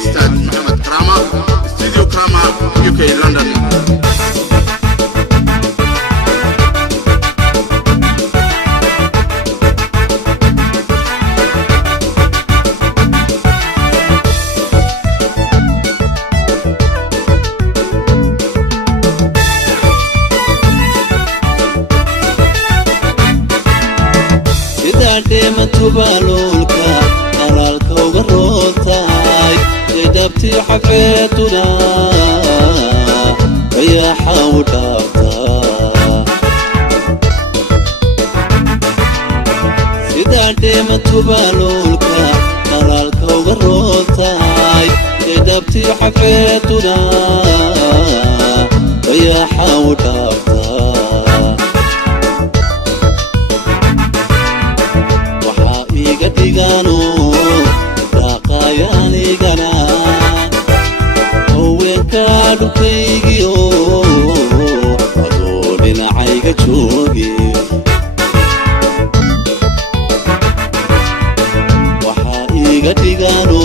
Ustad Muhammad Krama, Studio Krama, UK, London. متبالولكا قرالكا وقروتاي جدبتي حفيتنا يا حاودافتا سيداتي متبالولكا قرالكا وقروتاي جدبتي حفيتنا يا حاودافتا Digano Dakayani Gana Oweka Dukigio Adolina Aiga Chogi Wahaiga Digano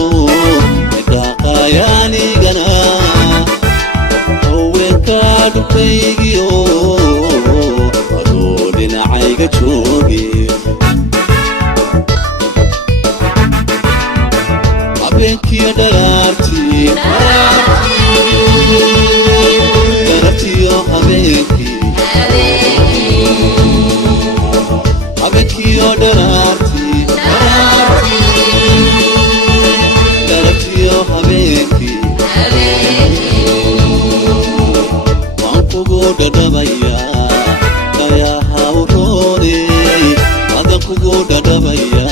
Dakayani Gana Oweka Dukigio Adolina Aiga Chogi Abenki dararti yo abenki yo dararti yo abenki Mankugo dadabaya kaya haurone Adakugo dadabaya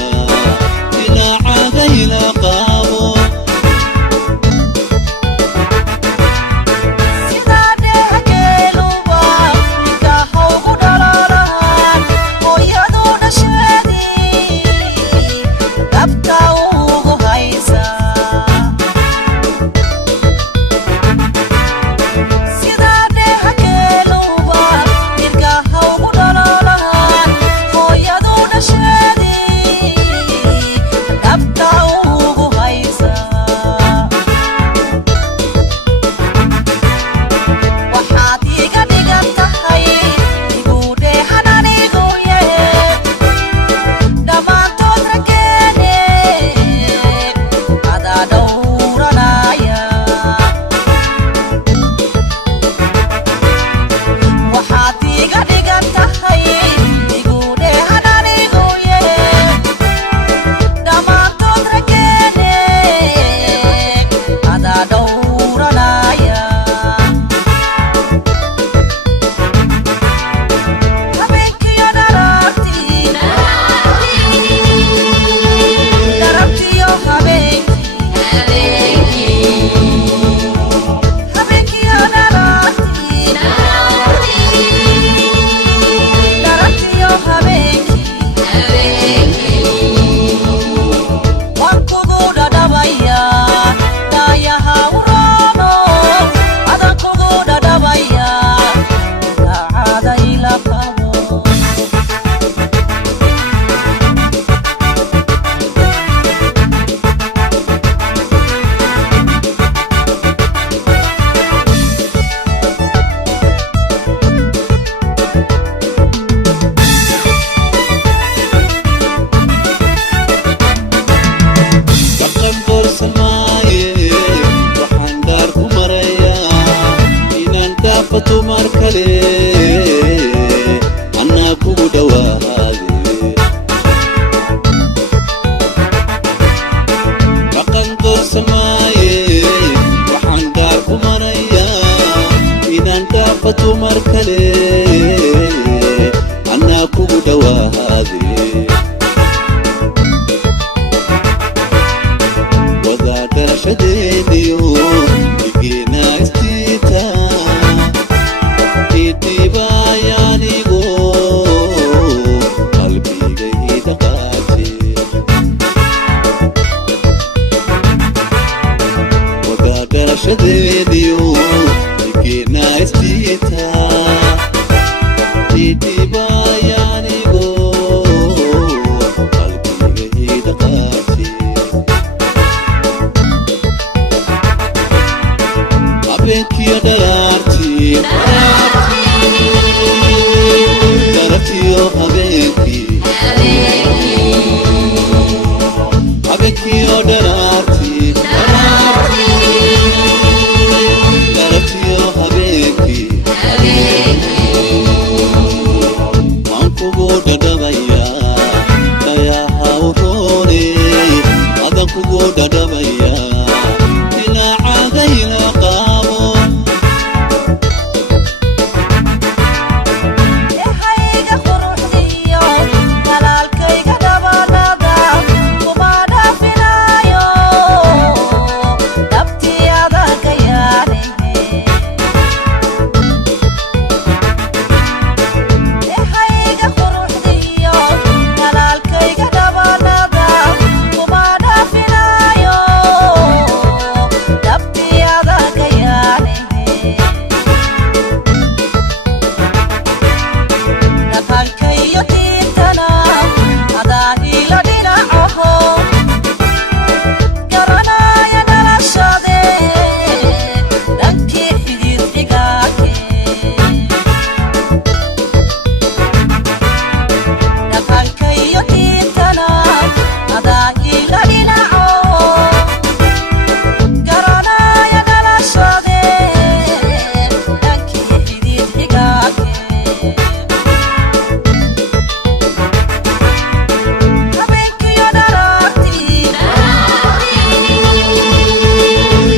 ila aga ila أنا كود وهذه بقنطر سماي وحندار كمريا إن أنت فتو مركلي أنا كود وهذه وذا درشدينيو بقينا استيتا Shadediyo ikina istita titibayani go qalbiga hidaqati daraartii darartiyo habeenkii habeenkiyo daraartii darartiyo habeenkii aan kugu dhadhabayaa dayaha uroone adan kugu dhadhabayaa dhinacagayna qaabo ehayga quruxdiyo walaalkayga dhabalada kuma dhaafinayo dhabtii adaga yaalehe ehayga quruxdiyo walaalkayga dhabalada kuma dhaafinayo dhabtii adaga yaalehe dhaqankayo diintana adaa ila dhinacaho garanaya dhalashade dhankii xidid xigaake dhaqankayo diintana adaa ila dhinaco garanaya dhalashade dhankii xidid xigaake habeenkiyo daraartii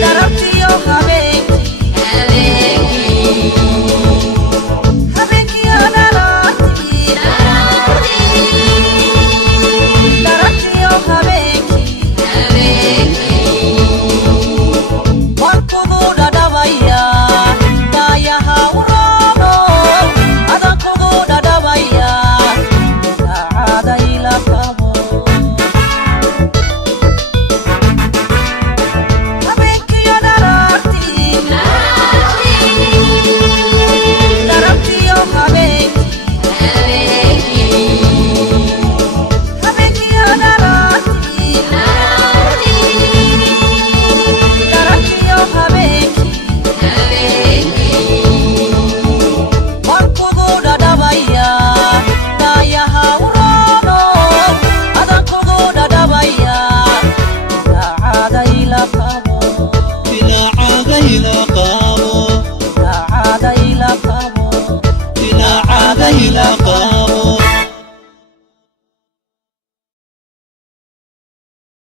darartiyo habeenkii habeenkiyo daraartii darartiyo habeenkii waan kugu dhadhabayaa daayaha uroono adan kugu dhadhabayaa daacada ila qabo habeenkiyo daraartii darartiyo habeenkii habeenkiyo daraartii darartiyo habeenkii waan kugu dhadhabayaa daayaha uroono adan kugu dhadhabayaa daacada ila qabo dhinacagayna qaabo daacada ila qabo dhinacagayna qaabo